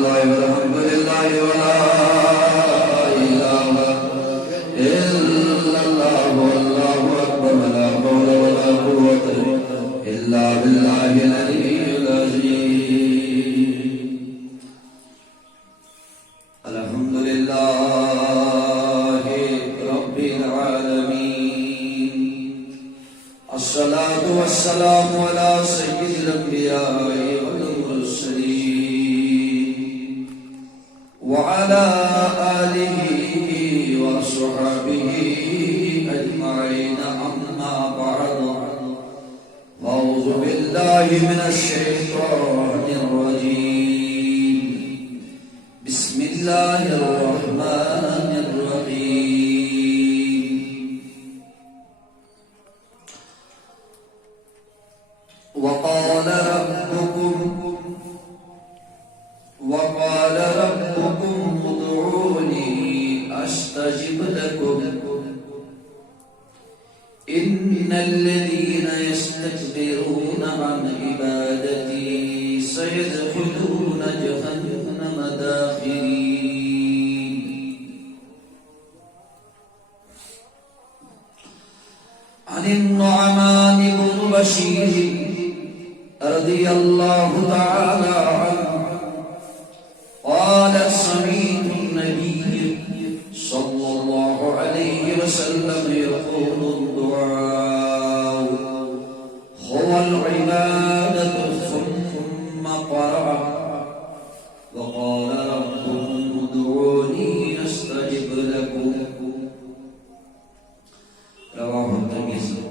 الله والحمد لله ولا إله إلا الله والله أكبر ولا حول ولا قوة إلا بالله العلي العظيم الحمد لله رب العالمين الصلاة والسلام على سيد الأنبياء والمرسلين وعلى آله وصحبه أجمعين أما بعد أعوذ بالله من الشيطان الرجيم بسم الله الرحمن الرحيم وقال ربكم ادعوني أستجب لكم إن الذين يستكبرون عن عبادتي سيدخلون جهنم داخرين عن النعمان بن بشير رضي الله تعالى عنه قال سمعت النبي صلى الله عليه وسلم يقول الدعاء هو العبادة ثم قرأ وقال ربكم ادعوني أستجب لكم رواه الترمذي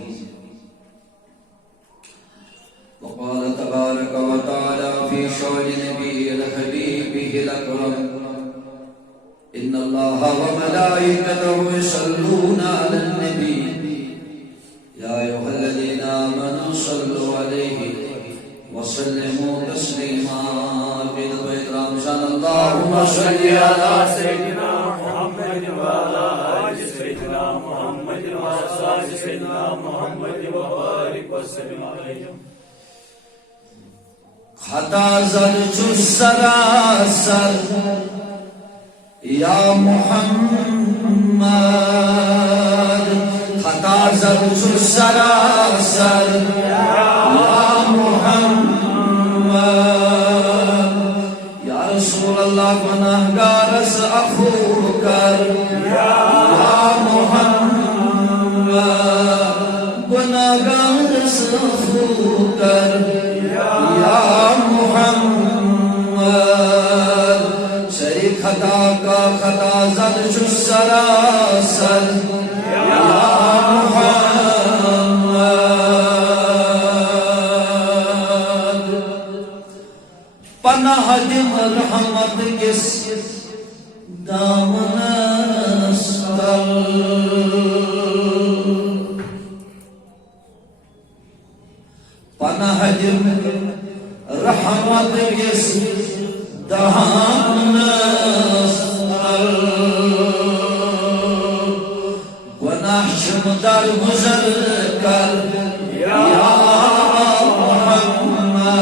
وقال تبارك وتعالى في شأن نبيه حبيبه الأكرم إن الله وملائكته يصلون على النبي يا أيها الذين آمنوا صلوا عليه وسلموا تسليما اللهم صل على سيدنا محمد وعلى آل سيدنا محمد وعلى آل سيدنا محمد وبارك وسلم عليه خطا زرچ سراسر یا محمد خطا زرچ سراسر یا محمد یا رسول اللہ گناہگار اس عفو کر یا محمد گناہگار اس عفو کر یا محمد شریک خطا کا خطا زد جو سراسر یا محمد پناہ دم رحمت کس دامن استل پناہ دم رحمت کس دامن استل گناہ شمدر گزر کر یا محمد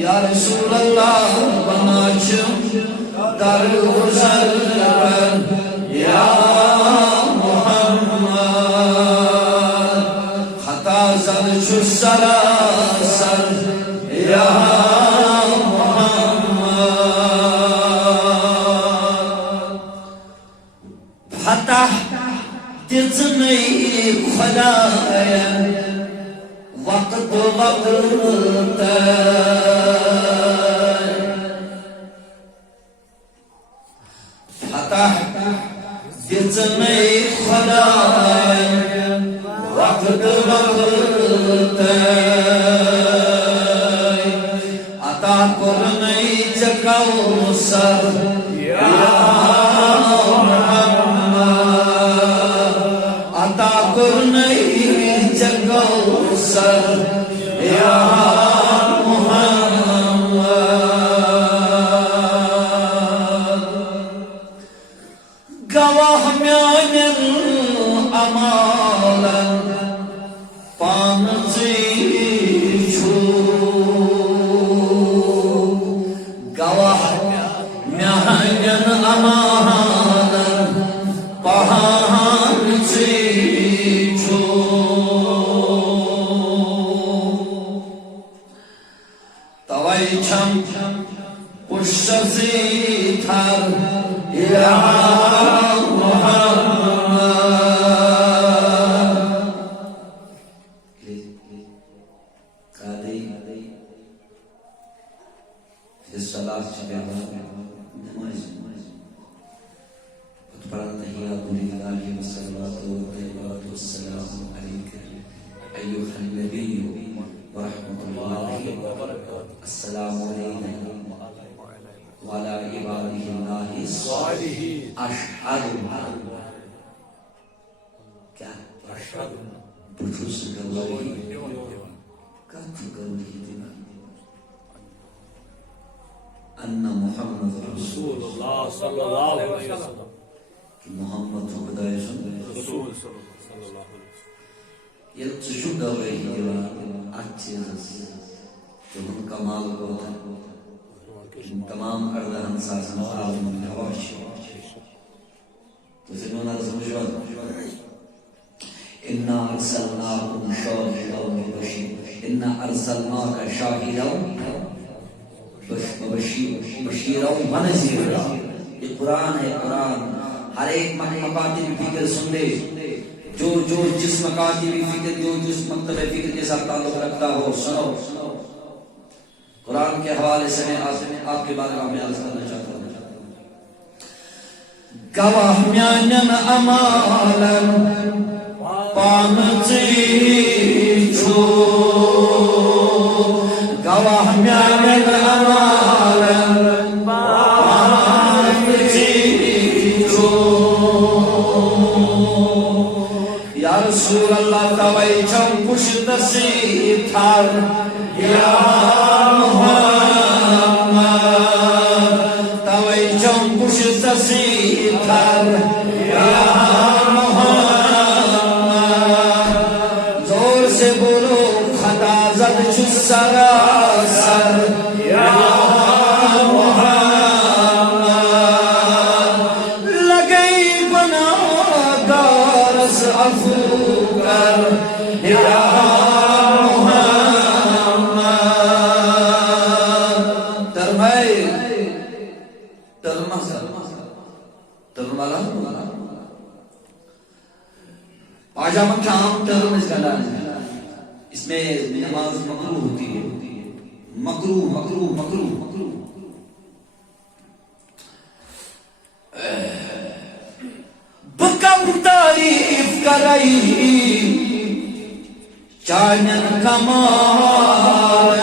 یا رسول اللہ گناہ شمدر گزر کر یا محمد خطا زد شو سراسر یا دزنی خدایا وقت وقت فتح دزنی خدایا وقت وقت عطا کرنی جکوسر یا عطا کرنی جگوسر یا محمد گواہ میان امالا پانچی چھو amalan pahan sichu tawai cham pushasi thar ya السلام علیکم وعلی عبادہ اللہ الصالحین اشہد کیا اشہد بجوز گواہی کتھ گواہی دینا ان محمد رسول اللہ صلی اللہ علیہ وسلم کہ محمد خدای رسول صلی اللہ علیہ وسلم یہ چشو گواہی دینا اچھی رسی تو ان کمال کو تمام اردہن سازن آدم من حواش تو سنون ارسل مجھوات اِنَّا أَرْسَلْنَاكُمْ شَاهِدًا وَبَشِيرًا اِنَّا أَرْسَلْنَاكَ شَاهِدًا وَبَشِيرًا وَنَذِيرًا یہ قرآن ہے قرآن ہر ایک مکاتب فکر سن لے جو جس مکاتب فکر جو جس مکتب فکر کے ساتھ تعلق رکھتا ہو سنو قرآن کے حوالے سے میں آپ کے بارے میں عرض کرنا چاہتا ہوں گواہ میانن امالن پامچی چھو گواہ میانن امالن پامچی چھو یا رسول اللہ توائی چم پشت سی تھار یا زور سے بولو خطا زد چھو سراسر یا محمد لگئی گناہ دارس عفو کر یا محمد ترمائی ترمالا پاجامہ کام ٹرم اس کا نام ہے اس میں نماز مکروہ ہوتی ہے مکروہ بکم تعریف کرائی چانن کمال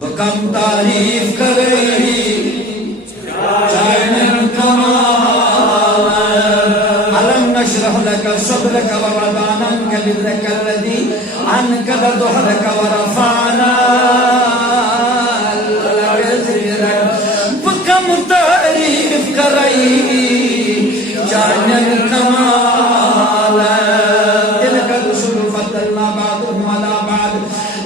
بکم تعریف کرائی چانن کمال نشرح لك صدرك ووضعنا عنك ذكرك الذي أنقض ظهرك ورفعنا لك ذكرك بكم تعريف كري جان الكمال تلك الرسل فضلنا بعضهم على بعض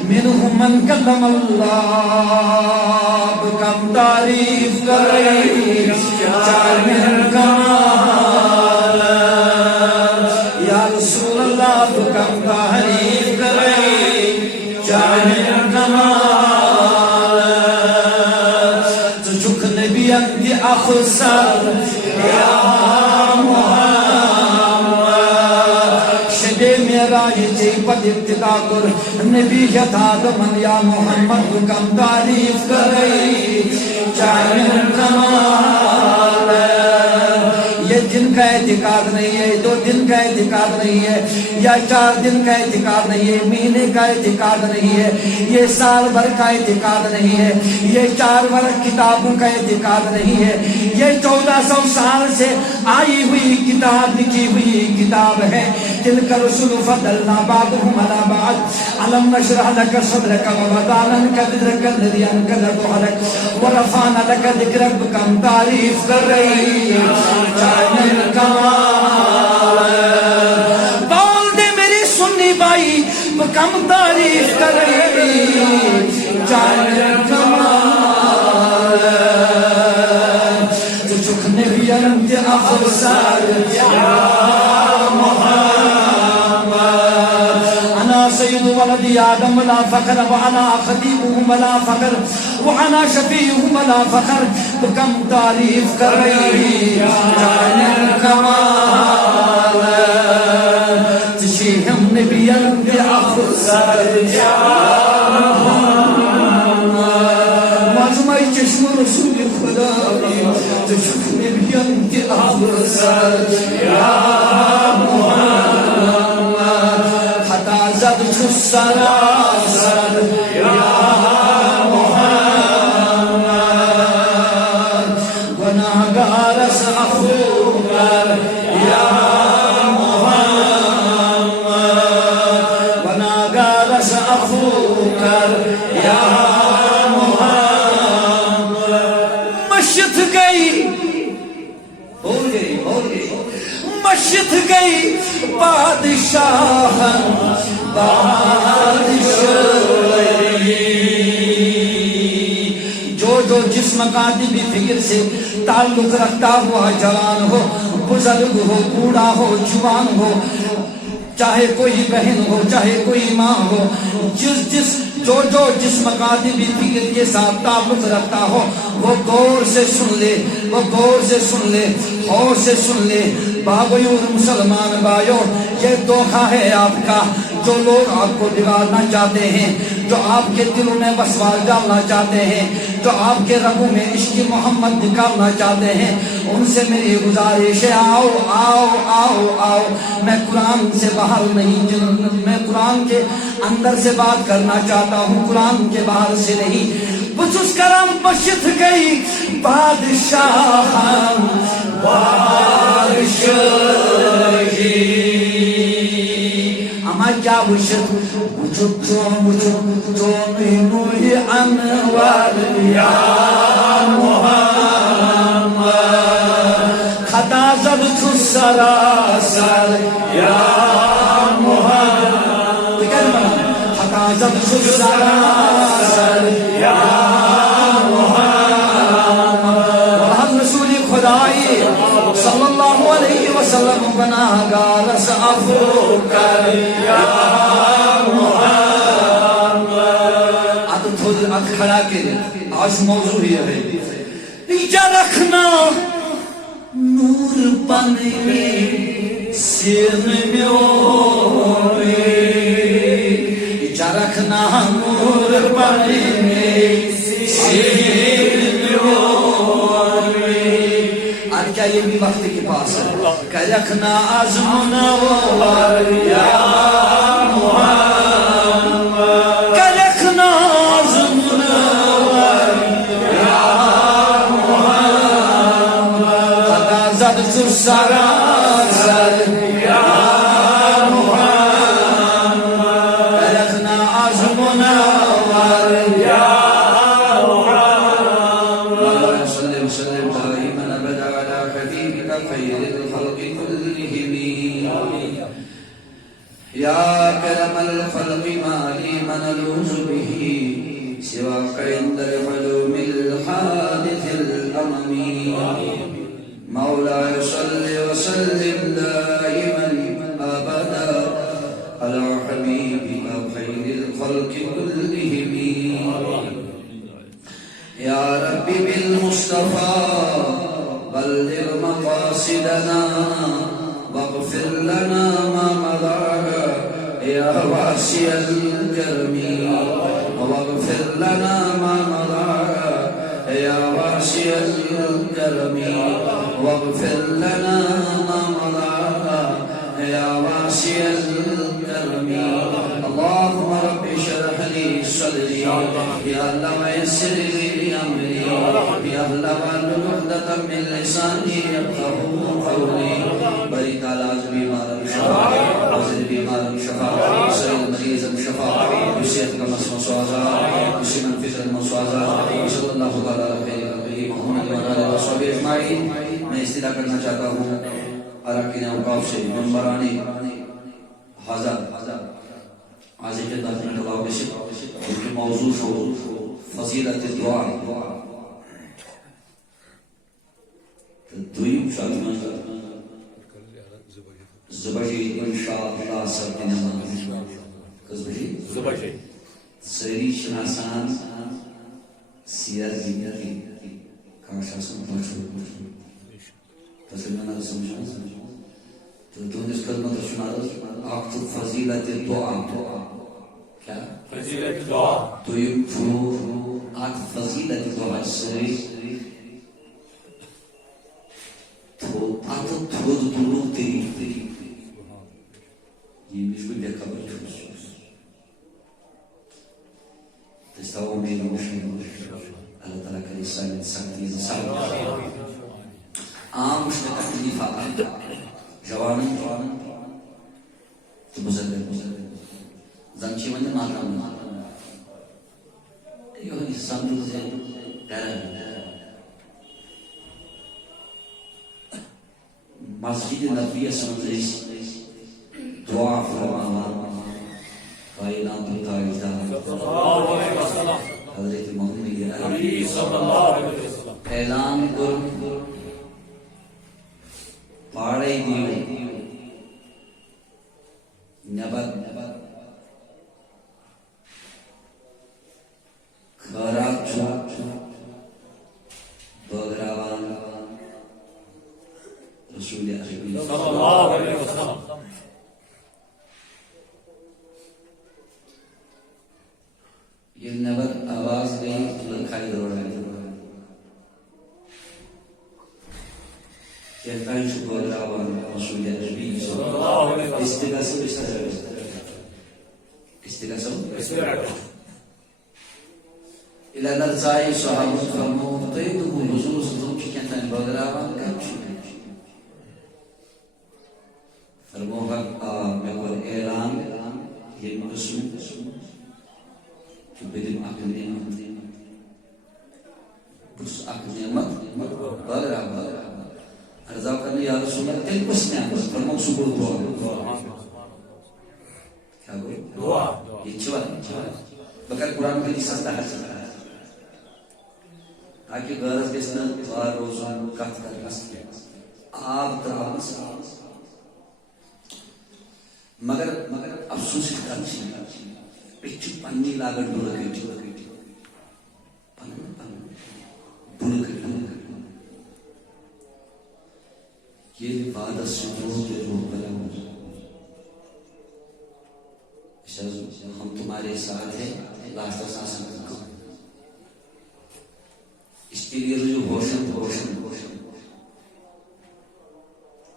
منهم من كلم الله بكم تعريف كري جان الكمال بکم تعریف کرے جان کمال تو چک نبی انتی اخسر یا محمد شب میراج چی پد ابتدا کر نبی یتاد من یا محمد بکم تعریف کرے جان کمال یہ دن کا اعتقاد نہیں ہے 2 دن کا اعتقاد نہیں ہے یا 4 دن کا اعتقاد نہیں ہے مہینے کا اعتقاد نہیں ہے یہ سال بھر کا اعتقاد نہیں ہے یہ 4 ورق کتابوں کا اعتقاد نہیں ہے یہ 1400 سال سے آئی ہوئی کتاب لکھی ہوئی کتاب ہے تلک رسول فضلنا بعضهم على بعض علم نشرح لك صدرك ووضعنا عنك ذكرك الذي انقض ظهرك ورفعنا لك ذكرك بكم تعریف کر رہی جان کمال بول دے میری سنی بائی بکم تعریف کر رہی جان کمال آدم ولا فخر وعلى خطيبهم ولا فخر وعلى شفيعهم ولا فخر بکم تعریف کر رہی جان کمال تشیہم نبیان دی افسر مجمعی چشم رسول خدا تشیہم نبیان دی افسر یا محمد حتی زد چو سراسر یا مشت گئی بادشاہ جو جس مقادبی فکر سے تعلق رکھتا ہوا جوان ہو بزرگ ہو بوڑھا ہو جوان ہو چاہے کوئی بہن ہو چاہے کوئی ماں ہو جو جس مقادبی فکر کے ساتھ تعلق رکھتا ہو وہ غور سے سن لے وہ غور سے سن لے غور سے سن لے باغیور مسلمان بھائیو یہ دھوکہ ہے آپ کا جو لوگ آپ کو بگاڑنا چاہتے ہیں جو آپ کے دلوں میں وسواس ڈالنا چاہتے ہیں جو آپ کے رگوں میں عشق محمد نکالنا چاہتے ہیں ان سے میری گزارش ہے آؤ آؤ آؤ آؤ میں قرآن سے باہر نہیں میں قرآن کے اندر سے بات کرنا چاہتا ہوں قرآن کے باہر سے نہیں بچس کرم بشت گئی بادشاہ اما کیا بشت بچت جو نوری انوار یا محمد خطا زد چو سراسر یا محمد خطا زد چو سراسر یا محمد رسول خدائی صلی اللہ علیہ وسلم گناہگار سے عفو کر یا محمد اب تھوڑی اب کھڑا کے آج موضوع ہی ہے یا رکھنا نور پنے سین میں ہوئے یا رکھنا نور پنے سین میں ہوئے آج کیا یہ بھی وقت کے پاس ہے کہ رکھنا عزم نور یا محمد کہ رکھنا عزم نور یا محمد خدا زد چو سراسر یا محمد کہ رکھنا عزم نور یا یا کرم الخلق مالی من لوز به سواک عند الحلوم الحادث الاممی مولا صلی وسلم دائما ابدا على حبیبک خیر الخلق كلهم یا ربی بالمصطفى بلغ مقاصدنا واغفر لنا ما مضى يا واسع الكرم واغفر لنا ما مضى يا واسع الكرم واغفر لنا ما مضى يا واسع الكرم اللهم رب اشرح لي صدري يا الله ويسر لي امري يا الله واحلل عقدة من لساني يفقهوا قولي بری تعالیٰ بیمارم شفا حاضر بیمارم شفا سرین مریضم شفا بسیت کا مسلم سوازا بسی منفذر مسوازا صلی اللہ علیہ محمد و صحابہ اجمعین میں استدعا کرنا چاہتا ہوں اراکین اوقاف سے ممبرانی حاضر حاضر کے داخل اللہ بسی ان کی موضوع شو فضیلت دعا دویم شاہدمان زبجی انشاءاللہ سب دن صبح ساری آسان سیر کاش میں سمجھا تو تہندس خدمت اخ فضیلت دعا کیا فضیلت دعا دویم اخ فضیلت دعا سری پتہ تھوٚد تُلنُک طریقہٕ ییٚمِچ بہٕ بے خبر چھُس أسۍ تھاوو اُمید اللہ تعالیٰ کرِ سانٮ۪ن سختیَن صبر عام چھُ مےٚ تکلیٖف اکھ جوانن تہٕ بُزرگن زن چھِ یِوان یہِ ماننہٕ یِہوٚے سمجھو زِ مسجد نبویس منٛز دعا فرماوان کائنات تاجدار حضرت محمد عربی اعلان کوٚر پاڑے دِیِو نٮ۪بر خٲرات چھُ بٲگراوان رسول عربی صلی اللہ علیہ وسلم یہ نبر آواز گئی لکھائی دوڑائی کہتائی چھو بٲگراوان رسول عربی صلی اللہ علیہ وسلم استغاثہ الى نرزائی صحابت فرمو تیدو حضور صلی اللہ علیہ وسلم کہتائی بٲگراوان کم چھو فرموها میں کوئی اعلان یہ قسم کہ بدم اک نعمت بس اک نعمت بغرا ارزاو کرنے یا رسول اللہ تیل کس نعمت فرمو سبول دعا کیا گوئی دعا یہ چوار بکر قرآن کے لیے سستا ہے تاکہ غرض گسنا بار روزان کت کرنا آپ تراؤنس مگر افسوس کی پنی لاگت یہ عبادت سے ہم تمہارے ساتھ ہیں لاستا ساسن اس کے لیے جو بھوشن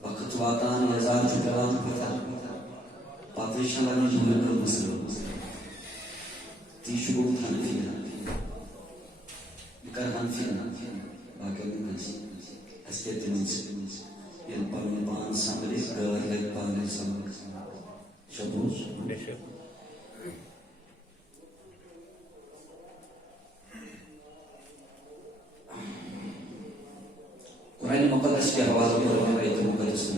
وقت واتان یزان چکران پتا پاتریشن لگنا جمعہ کر مسلم تیشو کو حنفینا بکر حنفینا باقی منسی اسکیت منسی یہ پرمی بان سامری گھر لگ پانے سامری شبوز قرآن مقدس کے حوالے پر آیت مقدس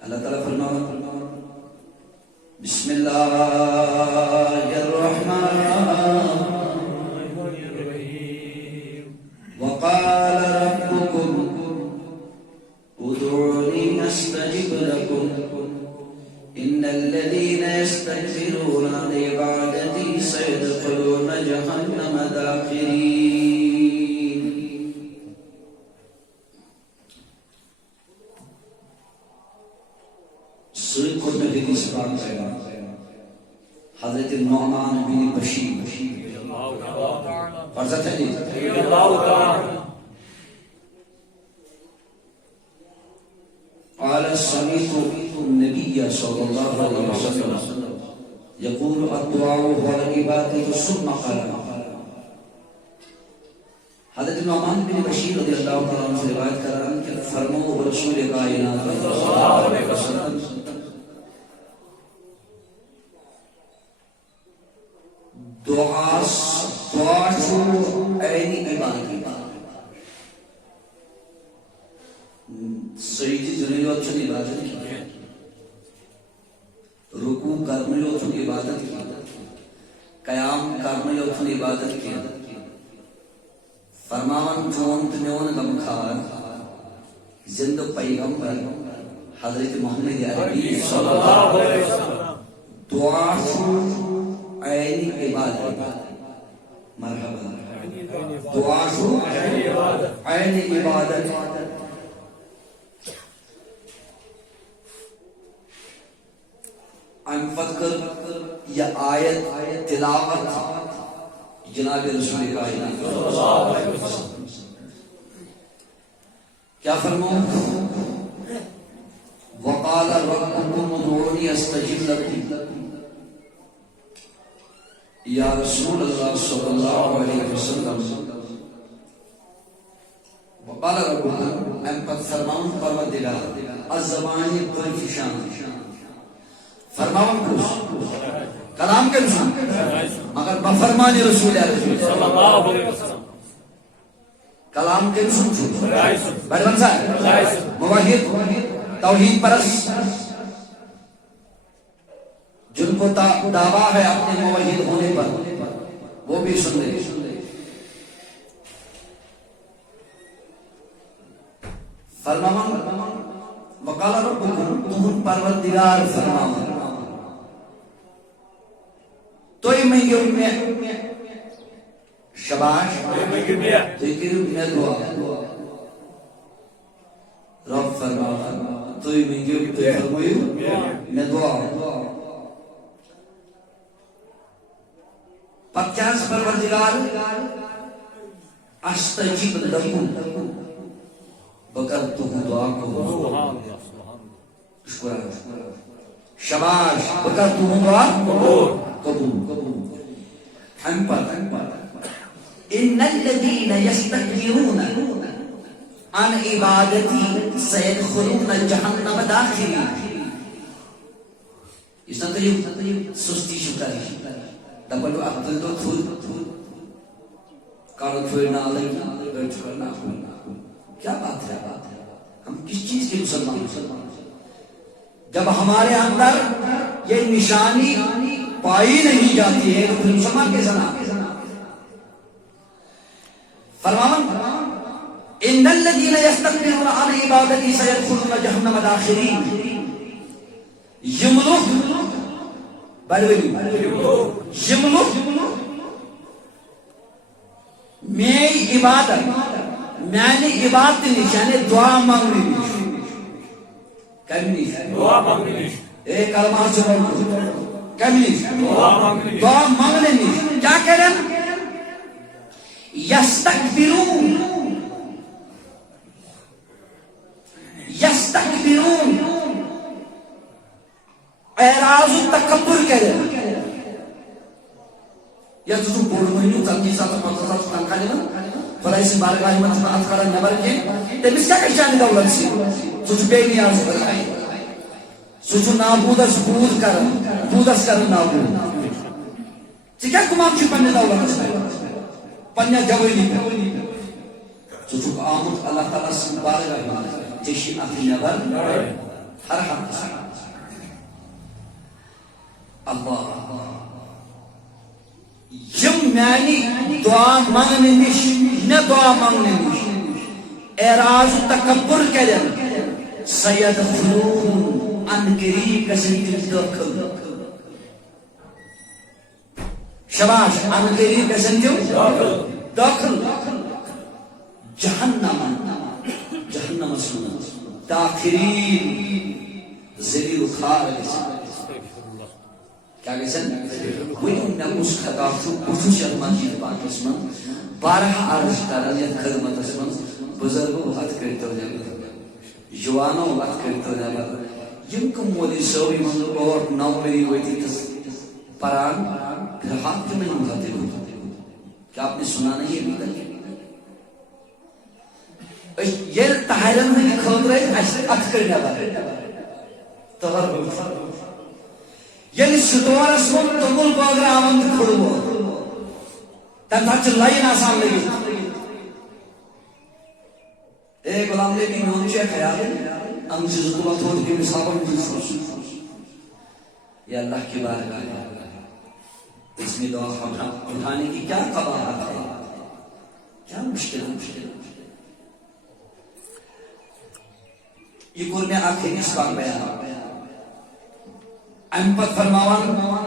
اللہ تعالیٰ فرمایا بسم اللہ الرحمن الرحیم وقال ربكم ادعوني استجب لكم ان الذين يستكبرون عن عبادتي سيدخلون جهنم داخرين حضرت نعمان بن بشیر فرضت ہے قال سمعت النبي صلى الله عليه وسلم يقول الدعاء هو العبادة ثم قال حضرت نعمان بن بشیر رضی اللہ تعالیٰ عنہ سے روایت کر رہا ہے کہ فرمو رسول کائنات صلی اللہ علیہ وسلم دعا چھو اینی عبادت سجدی جنیوت چھو عبادت کی رکوع کرنے چھو عبادت کی قیام کرنے چھو عبادت کی فرمان چون تنیون غمخار زندہ پیغمبر حضرت محمد عربی صلی اللہ علیہ وسلم دعا عین عبادت. مرحبا. دعا عین عبادت. ام فکر یہ آیت تلاوت جناب رسول کائنات کیا فرماؤں؟ وقال ربكم ادعوني استجب لكم. یا رسول اللہ صلی اللہ علیہ وسلم وقال ربكم ام قد فرماؤں پروردگار الزمان پرفشان فرماؤں کچھ کلام کے رسول مگر بفرمان رسول صلی اللہ علیہ وسلم کلام کے رسول بڑے بنسا موحد توحید پرست جن کو دعویٰ ہے اپنے موحد ہونے پر وہ بھی سن لے. فرماؤں وقال ربكم تم پروردگار فرماؤں تو ہی میں شباش ذکر میں دعا رب فرماتا تو ہی میں میں دعا 50 پروردگار استجیب لکم بکر تو دعا کو شباش بکر تو دعا قبول. ہم پر ان الذين يستكبرون عن عبادتي سيدخلون جهنم داخلين. اس نے تو سستی شکاری دبلو عبد تو تھو کارو تھوڑی نہ لگی بیٹھ کرنا کیا بات ہے. ہم کس چیز کے مسلمان جب ہمارے اندر یہ نشانی پائی نہیں جاتی ہے تو پھر مسلمان کیسا نام. فرمان ان الذين يستكبرون عن عبادتي سيدخلون جهنم داخرين. يملك بلوي يملك میں عبادت میں عبادت نشانے دعا مانگنی کرنی دعا مانگنی ایک کلمہ سے کرنی دعا مانگنی کیا کریں. یستکبرون اعراض و تکبر کریں. یا تو بول مہینوں تنگی ساتھ مطلب تنخواہ لینا فلائی سے بارگاہ میں تمہیں کرا نبر کے تمہیں کیا کشانی دولت سے سوچ بے نیاز بلائی سوچو نابودس بود کرن بودس کرن نابود چکا کمام چی پنی دولت سے پنیا جوئی نہیں سوچو آمد اللہ تعالیٰ سے بارگاہ میں جشی اپنی نبر ہر حق اللہ یم میانی دعا مانگنے نش نہ دعا مانگنے نش اعراض تکبر کرن سیدخلون ان قریب کسن داخل شباش ان قریب کسن داخل جہنم سن داخرین ذلیل خار کیا کہتے ہیں وہی میں اس خطاب سے خصوصیت مجید پاک اسمن بارہ عرض کرن یا خدمت اسمن بزرگوں حد کرتے ہو جائے جوانوں حد کرتے ہو جائے یم کم مولی سوری من اور نوری ویتی تس پران پھر حق میں مخاطب ہوتا کیا آپ نے سنا نہیں ہے بیتا یہ تحیرن میں کھوڑ رہے حد کرنے والا تغرب یعنی ستوار اسمون تمول کو اگر آمد کھڑو ہو تب تھا چلائی ناسان لگی ایک غلام نے بھی نونچے خیال ہم سے زدوہ تھوڑ کے مسابق میں سوچ یا اللہ کی بارگاہ اس میں دعا اٹھانے کی کیا قباحت ہے کیا مشکل یہ قرآن آخری اس کا بیان ام پت فرماوان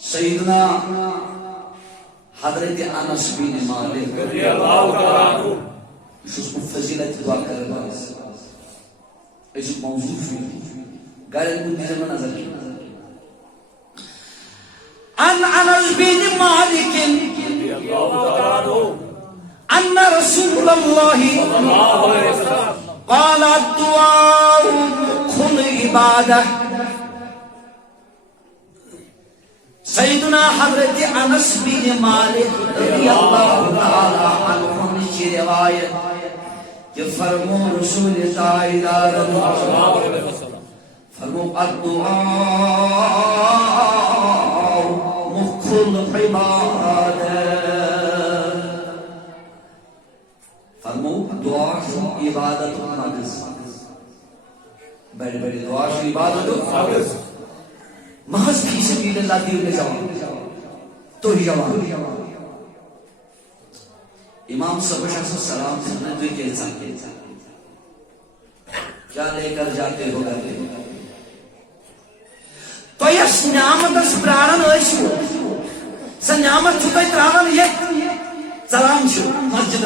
سیدنا حضرت انس بن مالک رضی اللہ تعالیٰ عنہ اس کو فضیلت دعا کرنا اس موضوع شو گھر کو دیجئے میں نظر کی ان انس بن مالک رضی اللہ تعالیٰ عنہ ان رسول اللہ صلی اللہ علیہ وسلم قال الدعاء مخل عبادہ سیدنا حضرت انس بن مالک رضی اللہ تعالی عنہ کی روایت کہ فرمو رسول تائیدار فرمو الدعاء مخل عبادہ فرمو دعا شو عبادت مغز بڑی بڑی دعا شو عبادت محض فی سبیل اللہ دیر میں جواب تو ہی جواب امام صبح شخص سلام سننے تو ایک انسان کے کیا لے کر جاتے ہو گئے تو یہ نعمت اس پرارن ایشو سا نعمت چھتا اترارن یہ سلام شو مسجد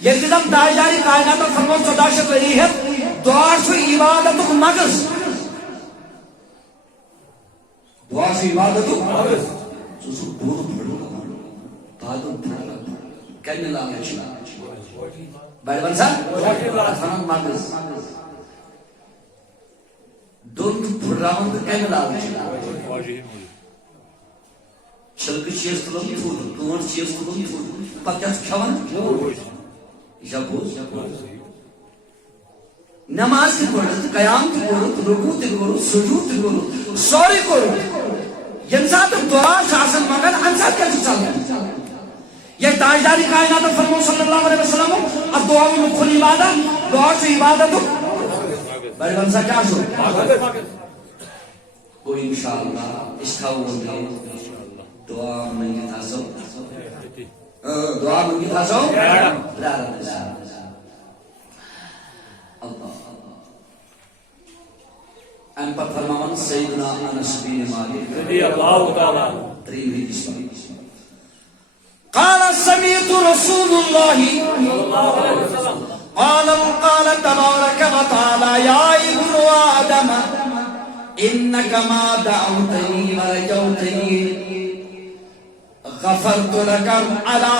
یہ جدم دائجاری کائنات فرمون صداشت رہی ہے دعا شو عبادت مغز دعا شو عبادت مغز جو سو بھولو بھولو بھادو بھولو کہنے لاغے چھلا بڑھ بنسا فرمان مغز دون پھراؤں کہنے لاغے چھلا چھلک چیز تلوم تھوڑ دون چیز تلوم تھوڑ پتہ کھوان نماز کی پڑھت قیام کی پڑھت رکوع کی پڑھت سجود کی پڑھت سوری پڑھت ینسات دعا شاسن مگر انسات کیا چلتا یہ تاجداری کائنات فرمو صلی اللہ علیہ وسلم اب دعا میں مخل عبادت دعا سے عبادت بڑی بنسا کیا شو کوئی انشاءاللہ اشتاو ہوندے دعا منگی تھا سو دعا منگی تھا سو اللہ ام پر فرمان سیدنا انس بن مالک رضی اللہ تعالیٰ ترین اسلام قال سمعت رسول اللہ قال تبارك وتعالى يا ابن آدم إنك ما دعوتني ورجوتني غفرت لك على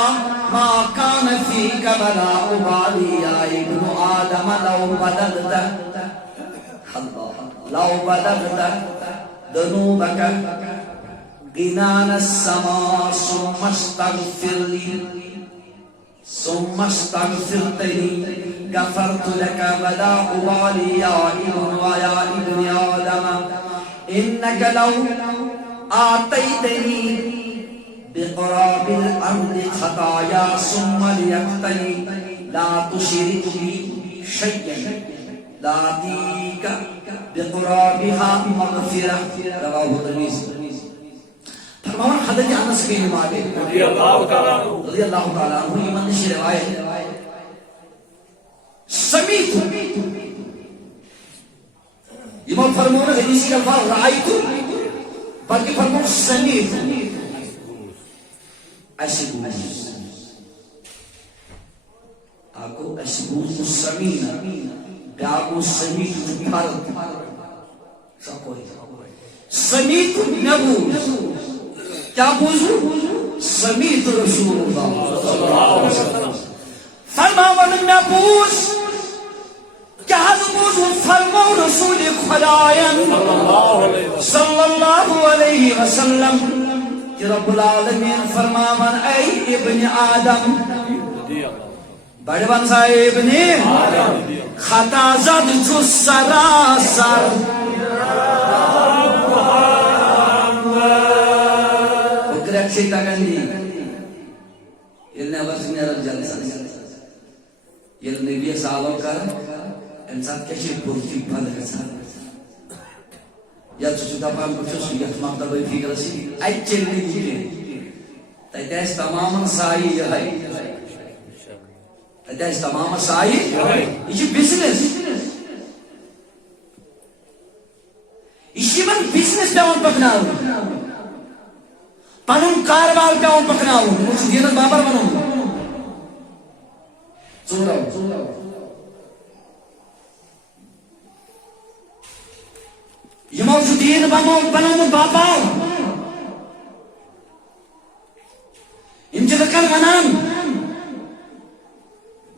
ما كان فيك ولا أبالي يا ابن آدم لو بلغت ذنوبك غنان السماء ثم استغفرتني غفرت لك ولا أبالي يا ابن آدم إنك لو آتيتني بقراب الأرض خطايا ثم ليقتني لا تشرك بي شيئا لا آتيك بقرابها مغفرة رواه الترمذي فرمان حضرت انس بن مالک رضی اللہ تعالیٰ عنہ یہ منش روایت سمیت امام فرمون حدیثی الفاظ رائیت بلکہ فرمون سمیت اشبوز آکو اشبوز سمین بیاگو سمیت فرد سمیت نبوز کیا بوزو سمیت رسول اللہ فرماون میں بوز کیا بوزو فرمو رسول خدایان صلی اللہ علیہ وسلم کہ رب العالمین فرماون اے ابن آدم بڑے بنسا ابن خطا زد جو سراسر سیتا گندی یلنے ورس میرا جلسہ یلنے بھی سالوں کا انسان کیسے بولتی پھل گسا یا چوچتا پام کچھ یت مقدر بھئی فکر سی اچھے نہیں تیس تمام سائی ہے تیس تمام سائی یہ بزنس من بزنس پیون پکناؤ پنن کاروبار پیون پکناؤ دینس بابر بنو یمو دین بنومت باپار لکن ونان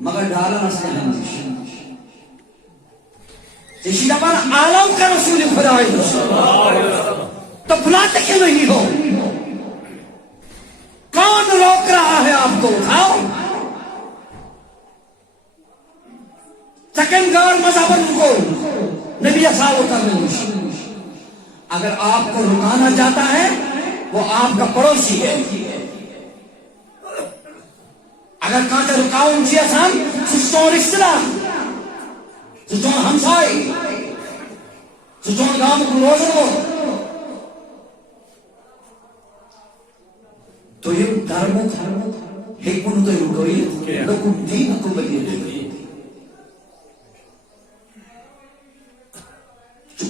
مگر ڈالن اسی دپان عالم کا رسول خدا تو بلاتے کیوں نہیں ہو؟ کون روک رہا ہے آپ کو؟ اٹھاؤ سیکنڈ گور مذہبن کو نبی صاحب کر رہے ہیں. اگر آپ کو رکانا چاہتا ہے وہ آپ کا پڑوسی ہے. اگر کانٹے رکاؤں چی آسان سچون رشتہ سچون ہمسائی سچون گام کو روزنو تو یہ دھرمو حکمن تو رکوئی لکم دین کو بلیے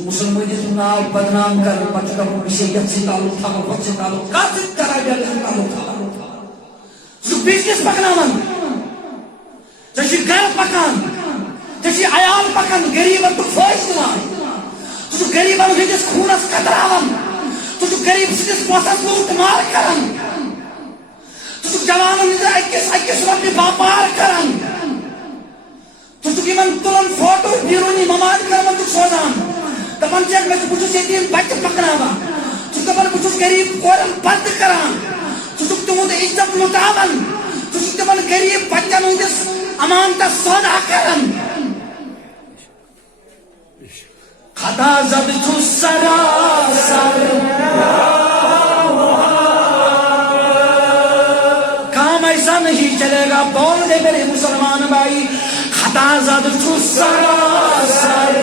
مسلمان جس نام بدنام کر بچکا مشیت سے تعلق تھا وقت سے تعلق قاتل کرا گیا سے تعلق تھا جو بزنس پکناون جیسی گھر پکان جیسی عیال پکان غریبن تو فوج دلان جو غریبن ہندس خونس قطراون جو غریب سکس پوسس لوٹ مار کرن جو جوانن اکس وقت باپار کرن جو من تلن فوٹو بیرونی مماد کرن تو سوزان دپان چیک میں بچوس یتیم بچہ پکناوا تو دپان بچوس غریب کورن بند کران تو تمہد عزت لٹاون تو دپان غریب بچن ہندس امانت سودا کرن خطا زد تو سراسر کام ایسا نہیں چلے گا بول دے میرے مسلمان بھائی خطا زد تو سراسر